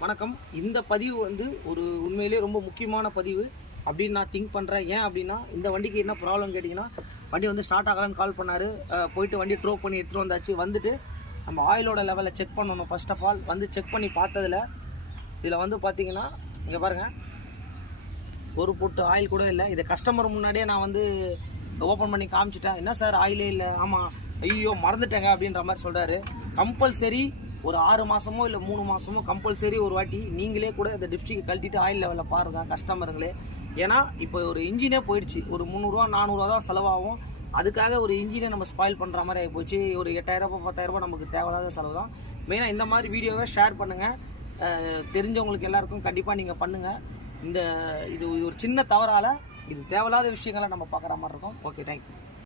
வணக்கம். இந்த பதிவு வந்து ஒரு உண்மையிலே ரொம்ப முக்கியமான பதிவு அப்படின்னு நான் திங்க் பண்ணுறேன். ஏன் அப்படின்னா, இந்த வண்டிக்கு என்ன ப்ராப்ளம் கேட்டிங்கன்னா, வண்டி வந்து ஸ்டார்ட் ஆகலான்னு கால் பண்ணார். போயிட்டு வண்டி ட்ரோ பண்ணி எடுத்துகிட்டு வந்தாச்சு. வந்துட்டு நம்ம ஆயிலோட லெவலை செக் பண்ணணும். ஃபர்ஸ்ட் ஆஃப் ஆல் வந்து செக் பண்ணி பார்த்ததில் இதில் வந்து பார்த்திங்கன்னா, இங்கே பாருங்கள், ஒரு பொட்டு ஆயில் கூட இல்லை. இதை கஸ்டமர் முன்னாடியே நான் வந்து ஓப்பன் பண்ணி காமிச்சிட்டேன். என்ன சார் ஆயிலே இல்லை? ஆமாம், ஐயோ மறந்துட்டேங்க அப்படின்ற மாதிரி சொல்கிறாரு. கம்பல்சரி ஒரு 6 மாதமோ இல்லை 3 மாதமோ கம்பல்சரி ஒரு வாட்டி நீங்களே கூட இந்த டிப்ஸ்டிக்கை கழட்டிட்டு ஆயில் லெவலில் பாருங்கள் கஸ்டமருங்களே. ஏன்னா இப்போ ஒரு இன்ஜினே போயிடுச்சு. ஒரு 300 400 தான் செலவாகும். அதுக்காக ஒரு இன்ஜினை நம்ம ஸ்பாயில் பண்ணுற மாதிரி ஆகி போச்சு. ஒரு 8000 10,000 நமக்கு தேவையில்லாத செலவு தான். மெயினாக இந்த மாதிரி வீடியோவை ஷேர் பண்ணுங்கள். தெரிஞ்சவங்களுக்கு எல்லாருக்கும் கண்டிப்பாக நீங்கள் பண்ணுங்கள். இது ஒரு சின்ன தவறால் இது தேவையில்லாத விஷயங்களை நம்ம பார்க்குற மாதிரி இருக்கும். Okay, thank you.